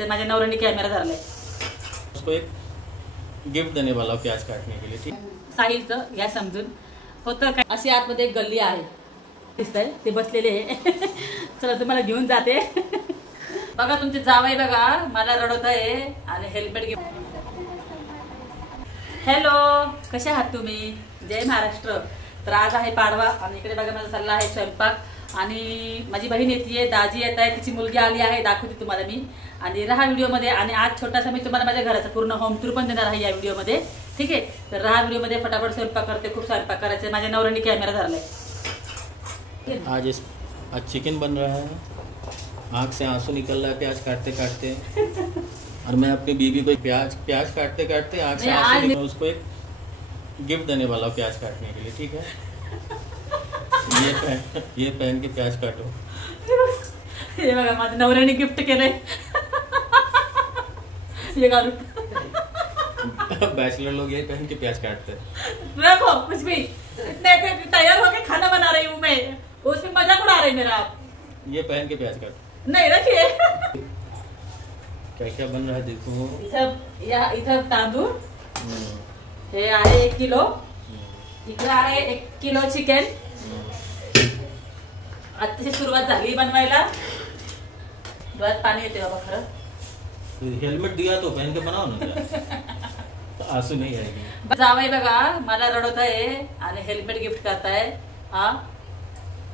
माझ्या नवऱ्याने कॅमेरा धरलाय. उसको एक गिफ्ट देने वाला हूं प्याज काटने के लिए. ठीक. साहिलचं घ्या समजून. होतं काय, अशी आतमध्ये एक गल्ली आहे दिसतंय, ते बसलेले आहे. चला तुम्हाला घेऊन जाते. बघा तुमचे जावई बघा मला रडवत आहे आणि हेल्मेट घेऊन. हॅलो, कसे आहात तुम्ही? जय महाराष्ट्र. तर आज आहे पाडवा आणि इकडे बघा माझा चालला आहे स्वयंपाक आणि माझी बहीण येते, दाजी येत आहे, तिची मुलगी आली आहे, दाखवते तुम्हाला मी. आणि राहा व्हिडिओमध्ये. आणि आज छोटासा मी तुम्हाला माझ्या घराचा पूर्ण होम टूर पण देणार आहे या व्हिडिओमध्ये. ठीक आहे, तर राहा व्हिडिओमध्ये. फटाफट स्वयंपाक करते, खूप स्वयंपाक करायचे. माझ्या नवऱ्याने कॅमेरा धरलाय. आज चिकन बन रहा है, आँख से आंसू निकल रहा है प्याज काटते काटते. और मैं अपनी बीवी को प्याज काटते काटते आँख से आंसू निकल, उसको एक गिफ्ट देने वाला हूं प्याज काटने के लिए. ठीक है, ये पहन के प्याज काटो. हे बघा माझ्या नवऱ्याने गिफ्ट केलंय. ये घालून. बैचलर लोग ये पहन के प्याज काटते हैं. देखो कुछ भी इतने तैयार होके खाना बना रही हूँ मैं, उसमें मजाक उड़ा रही मेरा. आप ये पहन के प्याज काटो. नहीं रखिए. क्या क्या बन रहा है देखो. इथं तांदूळ हे आहे 1 किलो. इकडे आहे 1 किलो चिकन. आताची सुरुवात झाली बनवायला. डोळ्यात पाणी येते बाबा खरं. हेल्मेट दिया तो पहन के बनाओ ना. आंसू नहीं आएगी. जावई बघा मला रडवत आहे आणि हेल्मेट गिफ्ट करताय. हा,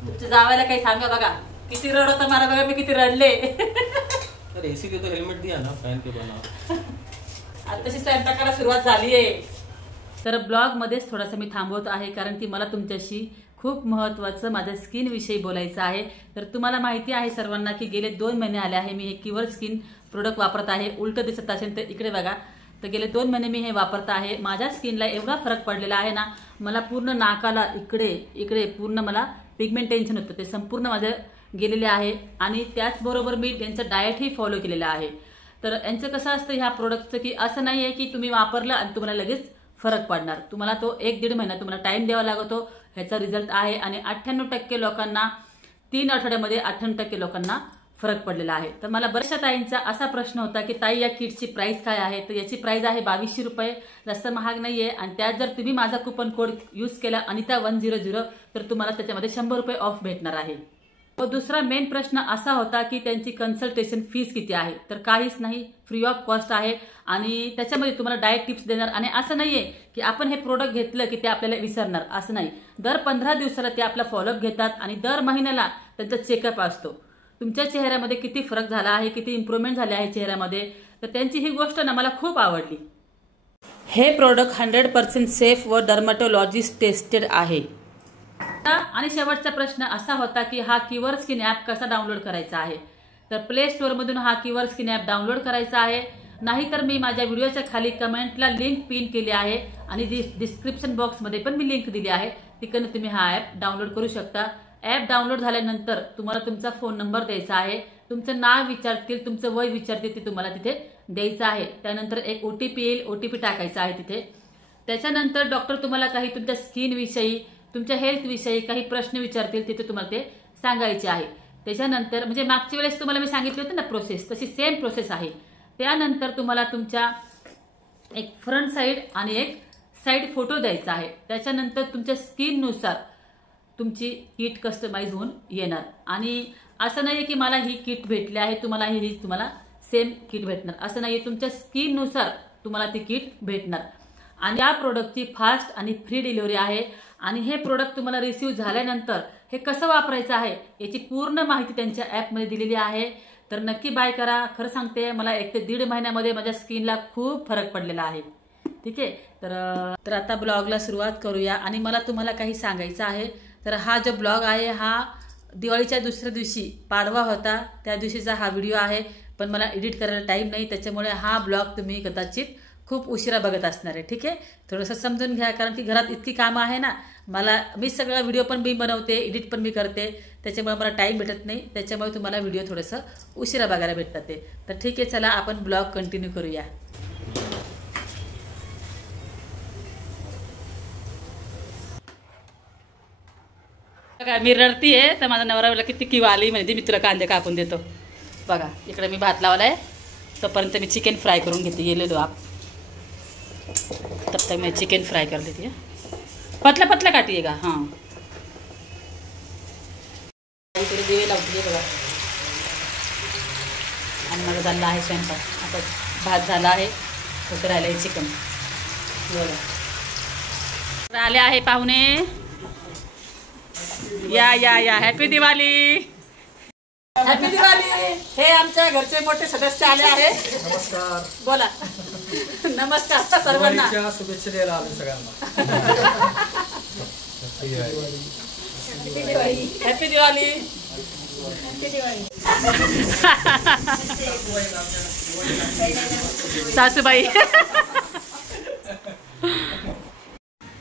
तुमच्या जावायला काही सांगा बघा किती रडवत मला बघा, मी किती रडले. अरे इसीलिए तो हेल्मेट दिया ना, पहन के बनाओ. आताशी स्वयंपाकाला सुरुवात झाली आहे. तर ब्लॉग मध्येच थोडासा मी थांबवत आहे कारण की मला तुमच्याशी खूप महत्त्वाचं माझ्या स्किन विषयी बोलायचं आहे. तर तुम्हाला माहिती आहे सर्वांना की गेले 2 महिने आले आहे मी हे क्युअर स्किन प्रोडक्ट वापरत आहे. उलट दिसत असेल तर इकडे बघा. तर गेले 2 महिने मी हे वापरत आहे. माझ्या स्किनला एवढा फरक पडलेला आहे ना, मला पूर्ण नाकाला इकडे पूर्ण मला पिगमेंटेशन होतं, ते संपूर्ण माझं गेलेले आहे. आणि त्याचबरोबर मी त्यांचं डाएटही फॉलो केलेलं आहे. तर यांचं कसं असतं ह्या प्रोडक्टचं की असं नाही आहे की तुम्ही वापरलं आणि तुम्हाला लगेच फरक पडणार. तुम्हाला तो 1-1.5 महिना तुम्हाला टाइम द्यावा लागतो. ह्याचा रिझल्ट आहे आणि 98% लोकांना 3 आठवड्यामध्ये 98% लोकांना फरक पडलेला आहे. तर मला बऱ्याचशा ताईंचा असा प्रश्न होता की ताई या किटची प्राइस काय आहे. तर याची प्राइस आहे 2200 रुपये. जास्त महाग नाहीये. आणि त्यात जर तुम्ही माझा कुपन कोड यूज केला अनिता100 तर तुम्हाला त्याच्यामध्ये 100 रुपये ऑफ भेटणार आहे. व दुसरा मेन प्रश्न असा होता की त्यांची कन्सल्टेशन फीस किती आहे. तर काहीच नाही, फ्री ऑफ कॉस्ट आहे. आणि त्याच्यामध्ये तुम्हाला डाएट टिप्स देणार. आणि असं नाहीये की आपण हे प्रोडक्ट घेतलं की ते आपल्याला विसरणार, असं नाही. दर 15 दिवसाला ते आपला फॉलोअप घेतात आणि दर महिन्याला त्यांचा चेकअप असतो. तुमच्या चेहऱ्यामध्ये किती फरक झाला आहे, किती इम्प्रूव्हमेंट झाले आहे चेहऱ्यामध्ये. तर त्यांची ही गोष्ट ना मला खूप आवडली. हे प्रोडक्ट 100% सेफ व डर्मॅटोलॉजिस्ट टेस्टेड आहे. आणि शेवटचा प्रश्न असा होता की हा क्युअर स्किन ॲप कसा डाउनलोड करायचा आहे. तर प्ले स्टोअरमधून हा क्युअर स्किन ॲप डाउनलोड करायचा आहे. नाहीतर मी माझ्या व्हिडिओच्या खाली कमेंटला लिंक पिन केली आहे आणि डिस्क्रिप्शन बॉक्समध्ये पण मी लिंक दिली आहे. तिकडून तुम्ही हा ॲप डाउनलोड करू शकता. ॲप डाउनलोड झाल्यानंतर तुम्हाला तुमचा फोन नंबर द्यायचा आहे. तुमचं नाव विचारतील, तुमचं वय विचारतील, ते तुम्हाला तिथे द्यायचं आहे. त्यानंतर एक OTP येईल, OTP टाकायचा आहे तिथे. त्याच्यानंतर डॉक्टर तुम्हाला काही तुमच्या स्किन विषयी, तुमच्या हेल्थ विषयी काही प्रश्न विचारतील, तिथे तुम्हाला ते सांगायचे आहे. त्याच्यानंतर म्हणजे मागच्या वेळेस तुम्हाला मी सांगितलं होतं ना प्रोसेस, तशी सेम प्रोसेस आहे. त्यानंतर तुम्हाला तुमच्या एक फ्रंट साईड आणि एक साईड फोटो द्यायचा आहे. त्याच्यानंतर तुमच्या स्किननुसार तुमची किट कस्टमाइज होऊन येणार. आणि असं नाही की मला ही किट भेटली आहे तुम्हाला तुम्हाला सेम किट भेटणार, असं नाही. तुमच्या स्किननुसार तुम्हाला ती किट भेटणार. आणि या प्रोडक्टची फास्ट आणि फ्री डिलिव्हरी आहे. आणि हे प्रोडक्ट तुम्हाला रिसीव्ह झाल्यानंतर हे कसं वापरायचं आहे याची पूर्ण माहिती त्यांच्या ॲपमध्ये दिलेली आहे. तर नक्की बाय करा. खरं सांगते मला 1 ते 1.5 महिन्यामध्ये माझ्या स्किनला खूप फरक पडलेला आहे. ठीक आहे, तर आता ब्लॉगला सुरुवात करूया. आणि मला तुम्हाला काही सांगायचं आहे. तर हा जो ब्लॉग आहे हा दिवाळीच्या दुसऱ्या दिवशी पाडवा होता त्या दिवशीचा हा व्हिडिओ आहे. पण मला एडिट करायला टाईम नाही, त्याच्यामुळे हा ब्लॉग तुम्ही कदाचित खूप उशिरा बघत असणार आहे. ठीक आहे, थोडंसं समजून घ्या कारण की घरात इतकी कामं आहे ना. मी सगळा व्हिडिओ पण मी बनवते, एडिट पण मी करते, त्याच्यामुळे मला टाईम भेटत नाही. त्याच्यामुळे तुम्हाला व्हिडिओ थोडंसं उशिरा बघायला भेटतात ते. तर ठीक आहे, चला आपण ब्लॉग कंटिन्यू करूया. बघा मी रडतीये तर माझा नवरा बोलला किती किंवा आली म्हणजे मी तुला कांदे कापून देतो. बघा इकडे मी भात लावलाय तोपर्यंत मी चिकन फ्राय करून घेते. ये लो आप तब तक मैं चिकन फ्राय कर लेती है. पतला पतला काटिएगा. हाँ इकडे दिवे लावते बघा. आणि माझा झाला आहे स्वयंपाक. आता भात झाला आहे फक्त राहिलं आहे चिकन. बघा आले आहे पाहुणे. या या या हॅपी दिवाळी. हॅपी दिवाळी. हे आमच्या घरचे मोठे सदस्य आले आहे. नमस्कार. बोला. नमस्कार सर्वांना. शुभेच्छा द्यायला आलो सगळ्यांना. हॅपी दिवाळी. सासूबाई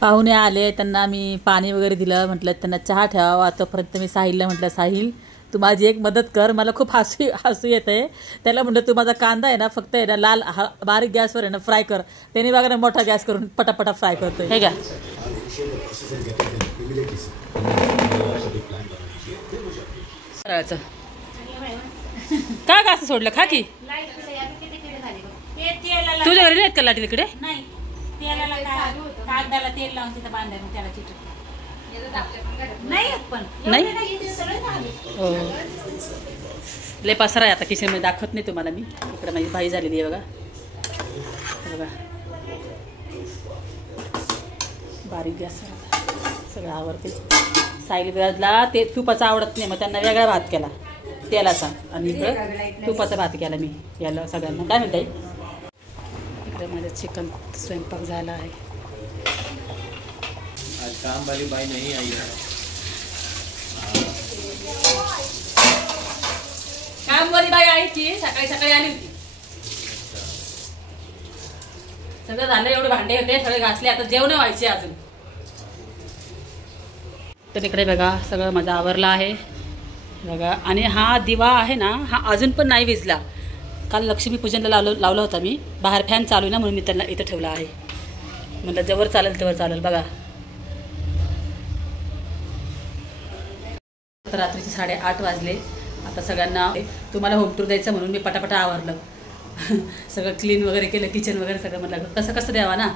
पाहुणे आले त्यांना मी पाणी वगैरे दिलं. म्हटलं त्यांना चहा ठेवावा. तोपर्यंत मी साहिलला म्हटलं साहिल तू माझी एक मदत कर. मला खूप हसू येत आहे. त्याला म्हटलं तू माझा कांदा आहे ना फक्त आहे ना लाल बारीक गॅसवर आहे ना फ्राय कर. त्याने बघा ना मोठा गॅस करून पटापटा फ्राय करतोय. हे का का असं सोडलं खा की. तुझ्या घरी नाहीत का लाटी तिकडे. कागदाला तेल लावून तिथं बांधायला त्याला चिटक नाही पण नाही. हो लय पसरा आहे आता किचनमध्ये दाखवत नाही तुम्हाला मी. इकडे माझी भाई झालेली आहे बघा. बघा बारीक गॅस सगळं आवडते. साईल व्याजला ते तुपाचा आवडत नाही मग त्यांना वेगळा भात केला तेलाचा. आणि इकडं तुपाचा भात केला मी याला सगळ्यांना. काय म्हणताय. इकडे माझं चिकन स्वयंपाक झाला आहे. आज काम वाली बाई नहीं आई है. कामवाली बाई आहे की सकाळी सकाळी आली होती. सगळं झालं. एवढे भांडे होते सगळे घासले. आता जेवण व्हायचे अजून. तर इकडे बघा सगळं माझं आवरलं आहे बघा. आणि हा दिवा आहे ना हा अजून पण नाही विजला. काल लक्ष्मीपूजनला लावला होता मी. बाहेर फॅन चालू आहे ना म्हणून मी त्यांना इथं ठेवला आहे. म्हणलं जवळ चालेल तेव्हा चालेल. बघा रात्रीचे 8:30 वाजले. आता सगळ्यांना तुम्हाला होम टूर द्यायचं म्हणून मी पटापटा आवरलं. सगळं क्लीन वगैरे केलं. किचन वगैरे सगळं म्हटलं कसं कसं द्यावा ना.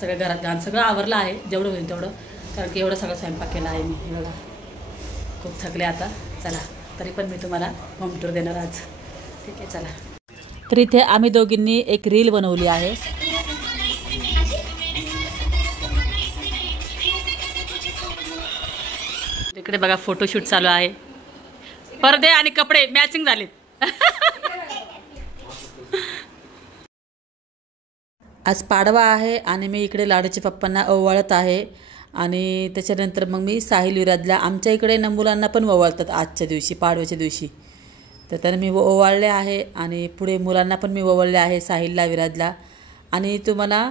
सगळं घरात घाण सगळं आवरलं आहे जेवढं होईल तेवढं. कारण की एवढं सगळं स्वयंपाक केला आहे मी. बघा खूप थकले आता. चला तरी पण मी तुम्हाला होम टूर देणार आज. ठीक आहे चला. तर इथे आम्ही दोघींनी एक रील बनवली आहे. इकडे बघा फोटोशूट चालू आहे. पडदे आणि कपडे मॅचिंग झालेत. आज पाडवा आहे आणि मी इकडे लाडूच्या पप्पांना ओवाळत आहे. आणि त्याच्यानंतर मग मी साहिल विराजला आमच्या इकडे ना मुलांना पण ओवाळतात आजच्या दिवशी पाडव्याच्या दिवशी. तर त्यांना मी ओवाळले आहे आणि पुढे मुलांना पण मी ओवाळले आहे साहिलला विराजला. आणि तुम्हाला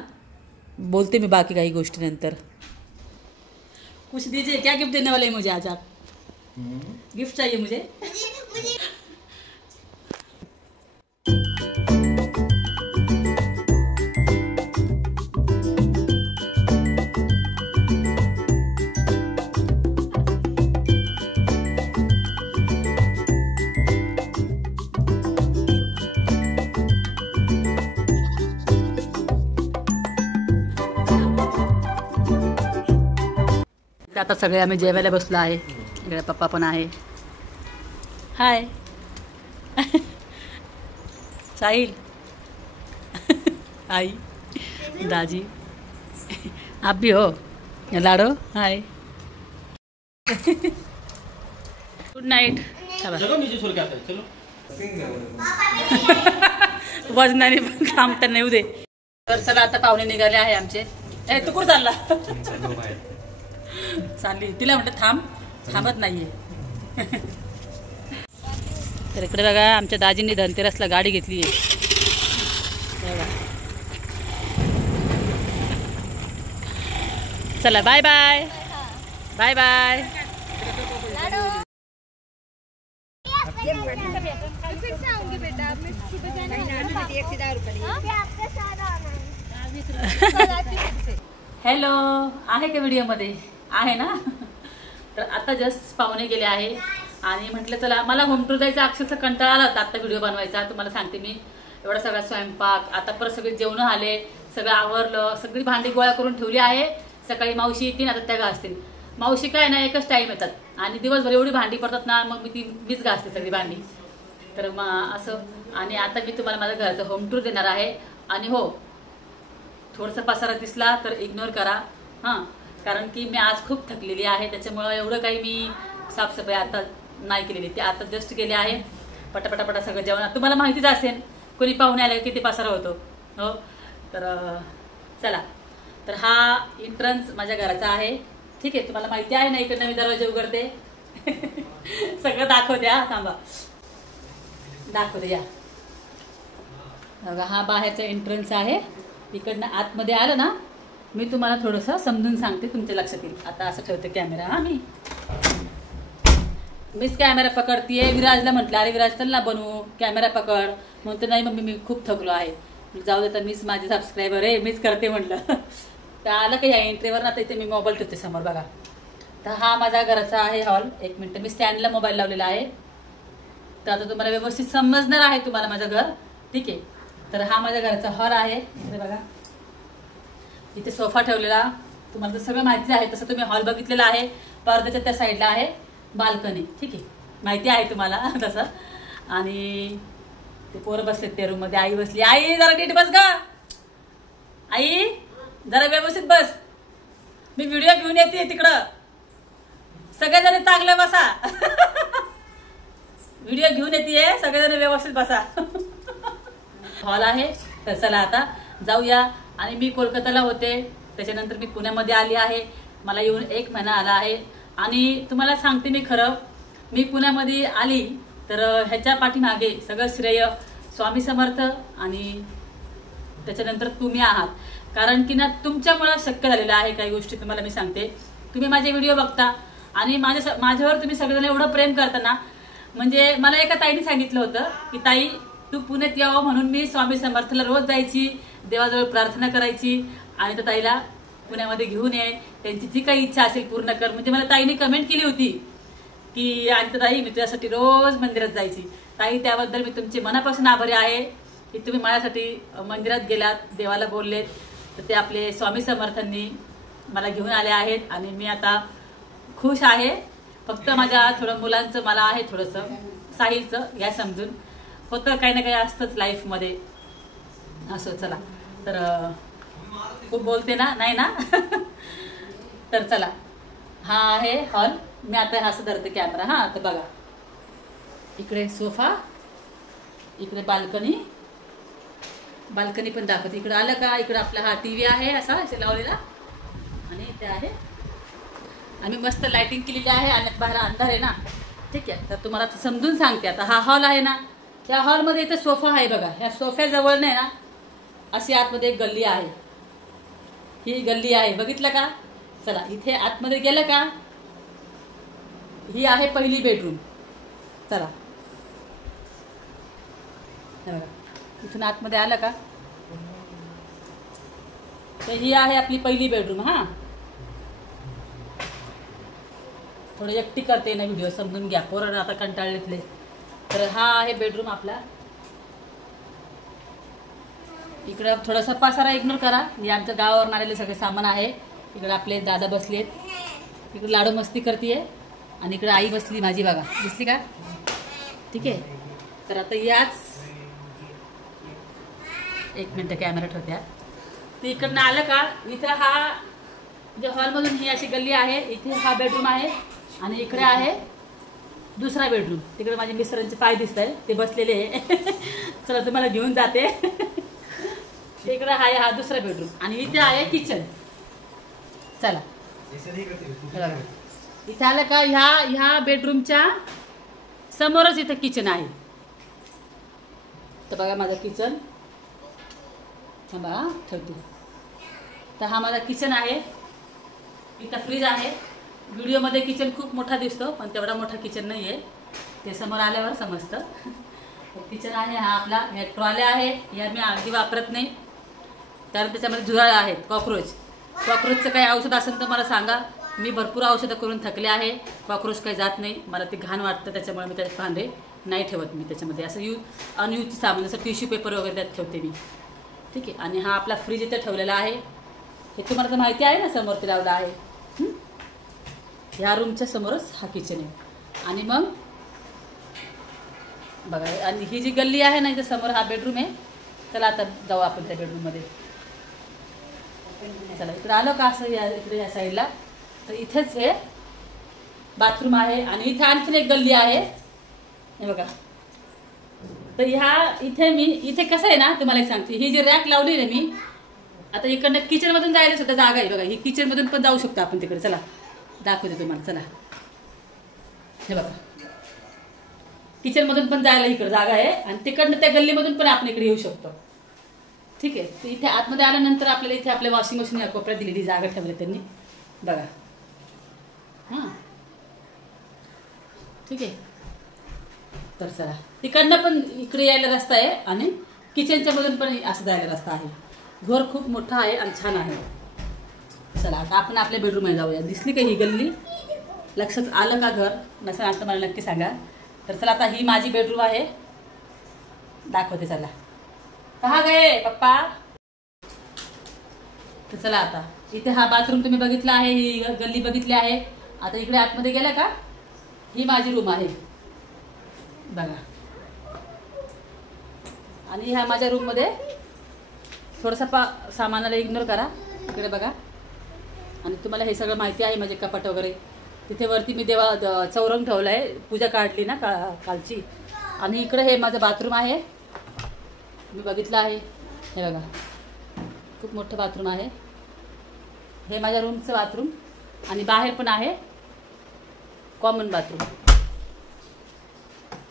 बोलते मी बाकी काही गोष्टी नंतर. कुछ दीजिए. क्या गिफ्ट देने वाले हैं मुझे आज आप. गिफ्ट चाहिए मुझे. आता सगळे आम्ही जेवायला बसलो आहे. इकडे पप्पा पण आहे. हाय साहिल आई दाजी आप भी हो. लाडो हाय. Good night. चलो नीचे छोड़ के आते हैं. चलो वजनाने काम तर नाही दे. तर चला आता पाहुणे निघाले आहे आमचे. तू कुठं चालला. चालली तिला म्हटलं थांब. थांबत नाहीये. तर इकडे बघा आमच्या दाजींनी धनतेरसला गाडी घेतली आहे. चला bye bye. Bye bye. Hello आहे का व्हिडिओमध्ये आहे ना. तर आता जस्ट पाहुणे गेले आहे आणि म्हटलं चला, मला होम टूर जायचा अक्षरशः कंटाळा आला होता आता व्हिडिओ बनवायचा. तुम्हाला सांगते मी, एवढा सगळा स्वयंपाक, आता परत सगळे जेवणं आले, सगळं आवरलं, सगळी भांडी गोळा करून ठेवली आहे. सकाळी मावशी येतील, आता त्या घासतील. मावशी काय ना एकच टाइम येतात आणि दिवसभर एवढी भांडी पडतात ना, मग मी मीच घासते सगळी भांडी. तर मग असं. आणि आता मी तुम्हाला माझ्या घराचं होम टूर देणार आहे. आणि हो, थोडंसं पसारा दिसला तर इग्नोर करा हां, कारण की मी आज खूप थकलेली आहे, त्याच्यामुळं एवढं काही मी साफसफाई आता नाही केलेली. ते आता जस्ट गेले आहे. पटापटापटा सगळं जेवण, तुम्हाला माहितीच असेल कोणी पाहुणे आले किती पसारा होतो. हो, तर चला. तर हा एंट्रन्स माझ्या घराचा आहे. ठीक आहे, तुम्हाला माहिती आहे ना, इकडनं मी दरवाजा उघडते. सगळं दाखवते. हा थांबा, दाखवते या बघा. हा बाहेरचा एंट्रन्स आहे. इकडनं आतमध्ये आलं ना, मी तुम्हाला थोडंसं समजून सांगते, तुमच्या लक्षात येईल. आता असं ठेवते कॅमेरा. हा, मीच कॅमेरा पकडतीये. विराजला म्हटलं, अरे विराज चल ना बनवू, कॅमेरा पकड. म्हणतो नाही मम्मी मी खूप थकलो आहे. जाऊ दे, तर मीच माझे सबस्क्रायबर आहे, मीच करते म्हटलं. तर आलं का या एंट्रीवर ना, तर इथे मी मोबाईल ठेवते समोर बघा. तर हा माझा घराचा आहे हॉल. एक मिनिट, मी स्टँडला मोबाईल लावलेला आहे, तर आता तुम्हाला व्यवस्थित समजणार आहे तुम्हाला माझं घर. ठीक आहे, तर हा माझ्या घराचा हॉल आहे. इथे बघा, इथे सोफा ठेवलेला, तुम्हाला तर सगळं माहिती आहे. तसं तुम्ही हॉल बघितलेला आहे. पडद्याच्या त्या साईडला आहे बाल्कनी. ठीक आहे, माहिती आहे तुम्हाला तसं. आणि ते पोरं बसलेत त्या रूम मध्ये. आई बसली. आई जरा नीट बस गा, आई जरा व्यवस्थित बस, मी व्हिडिओ घेऊन येते तिकडं. सगळेजण चांगलं बसा. व्हिडिओ घेऊन येते, सगळेजण व्यवस्थित बसा. हॉल आहे. तर चला आता जाऊया. आणि मी कोलकाताला होते, त्याच्यानंतर मी पुण्यामध्ये आली आहे. मला येऊन 1 महिना आला आहे. आणि तुम्हाला सांगते मी खरं, मी पुण्यामध्ये आली तर ह्याच्या पाठीमागे सगळं श्रेय स्वामी समर्थ आणि त्याच्यानंतर तुम्ही आहात. कारण की ना, तुमच्यामुळे शक्य झालेलं आहे काही गोष्टी. तुम्हाला मी सांगते, तुम्ही माझे व्हिडिओ बघता आणि माझ्यावर तुम्ही सगळेजण एवढं प्रेम करता ना. म्हणजे मला एका ताईने सांगितलं होतं की ताई तू पुण्यात यावं म्हणून मी स्वामी समर्थला रोज जायची, देवाजवळ प्रार्थना करायची आणि त्या ताईला पुण्यामध्ये घेऊन ये, त्यांची जी काही इच्छा असेल पूर्ण कर. म्हणजे मला ताईने कमेंट केली होती की आणि ताई मी तुझ्यासाठी रोज मंदिरात जायची. ताई त्याबद्दल मी तुमचे मनापासून आभारी आहे की तुम्ही माझ्यासाठी मंदिरात गेलात, देवाला बोललेत. तर ते आपले स्वामी समर्थांनी मला घेऊन आले आहेत आणि मी आता खुश आहे. फक्त माझ्या थोडं मुलांचं मला आहे थोडंसं, साहिलचं या समजून होतं, काही ना काही असतंच लाईफमध्ये. असं चला, तर खूप बोलते ना, नाही ना. तर चला, हा आहे हॉल. मी आता असं धरते कॅमेरा. हा, तर बघा, इकडे सोफा, इकडे बाल्कनी पण दाखवते. इकडे आलं का, इकडे आपला हा टीव्ही आहे असा लावलेला आणि ते आहे. आम्ही मस्त लाइटिंग केलेली आहे आणि बाहेर अंधार आहे ना. ठीक आहे, तर तुम्हाला समजून सांगते. आता हा हॉल आहे ना, त्या हॉलमध्ये इथे सोफा आहे बघा. ह्या सोफ्याजवळ नाही ना, अशी आतमध्ये एक गल्ली आहे. ही गल्ली आहे, बघितलं का. चला, इथे आतमध्ये गेलं का, ही आहे पहिली बेडरूम. चला, इथून आतमध्ये आलं का, तर ही आहे आपली पहिली बेडरूम. हा, थोडं एकटी करते ना व्हिडिओ, समजून घ्या, पोरं आता कंटाळलेतले. तर हा आहे बेडरूम आपला. इकडं थोडासा पसारा इग्नोर करा, हे आमच्या गावावरून आलेले सगळे सामान आहे. इकडे आपले दादा बसलेत, इकडे लाडू मस्ती करते आणि इकडे आई बसली माझी बघा, दिसली का. ठीक आहे, तर आता याच एक मिनिट कॅमेरा ठेवत्या. तर इकडनं आलं का, इथं हा म्हणजे हॉलमधून ही अशी गल्ली आहे. इथे हा बेडरूम आहे आणि इकडे आहे दुसरा बेडरूम. तिकडे माझे मिस्टरांचे पाय दिसत आहे, ते बसलेले आहे. चला तुम्हाला घेऊन जाते. इकडे आहे हा दुसरा बेडरूम आणि इथे आहे किचन. चला, इथे आलं का, ह्या बेडरूमच्या समोरच इथं किचन आहे. तर बघा माझं किचन, बघा ठेवते. तर हा माझा किचन आहे. इथं फ्रीज आहे. व्हिडिओमध्ये किचन खूप मोठा दिसतो, पण तेवढा मोठा किचन नाही आहे, ते समोर आल्यावर समजतं. किचन आहे हा आपला. ह्या ट्रॉल्या आहे, ह्या मी अगदी वापरत नाही, कारण त्याच्यामध्ये झुरळ आहेत, कॉक्रोचचं काही औषध असेल तर मला सांगा, मी भरपूर औषधं करून थकले आहे, कॉक्रोच काही जात नाही, मला ते घाण वाटतं, त्याच्यामुळे मी त्याचे भांडे नाही ठेवत मी त्याच्यामध्ये. असं अनयूज सामान जसं टिश्यू पेपर वगैरे त्यात ठेवते मी. ठीक आहे. आणि हा आपला फ्रीज इथे ठेवलेला आहे, हे तुम्हाला तर माहिती आहे ना, समोर ते लावलं आहे. ह्या रूमच्या समोरच हा किचन आहे. आणि मग बघा, आणि ही जी गल्ली आहे ना, इथं समोर हा बेडरूम आहे. चला आता जाऊ आपण त्या बेडरूममध्ये. चला इकडे आलो का असं इकडे या साईडला, तर इथेच हे बाथरूम आहे. आणि इथे आणखीन एक गल्ली आहे, हे बघा. तर इथे कसं आहे ना, तुम्हाला एक सांगते, ही जी रॅक लावली ना मी, आता इकडनं किचनमधून जायला सुद्धा जागा आहे बघा. ही किचनमधून पण जाऊ शकतो आपण तिकडे. चला दाखवते तुम्हाला. चला हे बघा, किचनमधून पण जायला इकडे जागा आहे, आणि तिकडनं त्या गल्लीमधून पण आपण इकडे येऊ शकतो. ठीक आहे. तर इथे आतमध्ये आल्यानंतर आपल्याला इथे आपल्या वॉशिंग मशीन या कोपऱ्यात दिलेली जागा ठेवली त्यांनी बघा. हां ठीक आहे. तर चला, तिकडनं पण इकडे यायला रस्ता आहे, आणि किचनच्या मधून पण असं जायला रस्ता आहे. घर खूप मोठा आहे आणि छान आहे. चला आता आपण आपल्या बेडरूममध्ये जाऊया. दिसली का ही गल्ली? लक्षात आलं का घर? नसेल आता मला नक्की सांगा. तर चला, आता ही माझी बेडरूम आहे, दाखवते. चला, कहा गए पप्पा? तर चला, आता इथे हा बाथरूम तुम्ही बघितला आहे, ही गल्ली बघितली आहे. आता इकडे आतमध्ये गेला का, ही माझी रूम आहे बघा. आणि ह्या माझ्या रूममध्ये थोडंसं सामानाला इग्नोर करा, इकडे बघा. आणि तुम्हाला हे सगळं माहिती आहे, माझे कपाट वगैरे. तिथे वरती मी चौरंग ठेवला आहे, पूजा काढली ना कालची. आणि इकडे हे माझं बाथरूम आहे, मी बघितलं आहे, हे बघा. खूप मोठं बाथरूम आहे हे, माझ्या रूमचं बाथरूम. आणि बाहेर पण आहे कॉमन बाथरूम.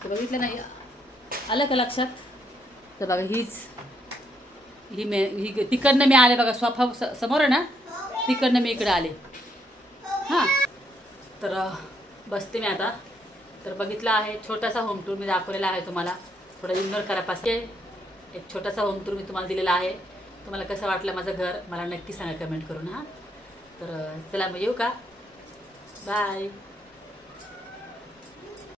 तर बघितलं नाही, आलं का लक्षात? तर बघा, ही तिकडनं मी आले बघा, सोफा समोर आहे ना, तिकडनं मी इकडे आले. हां, तर बसते मी आता. तर बघितला आहे छोटासा होम टूर मी दाखवलेला आहे तुम्हाला. थोडं इग्नोर करा. पाहिजे एक छोटासा होम टूर मी तुम्हाला दिलेला आहे. तुम्हाला कसं वाटलं माझं घर मला नक्की सांगा कमेंट करून. हां, तर चला मग येऊ का? बाय.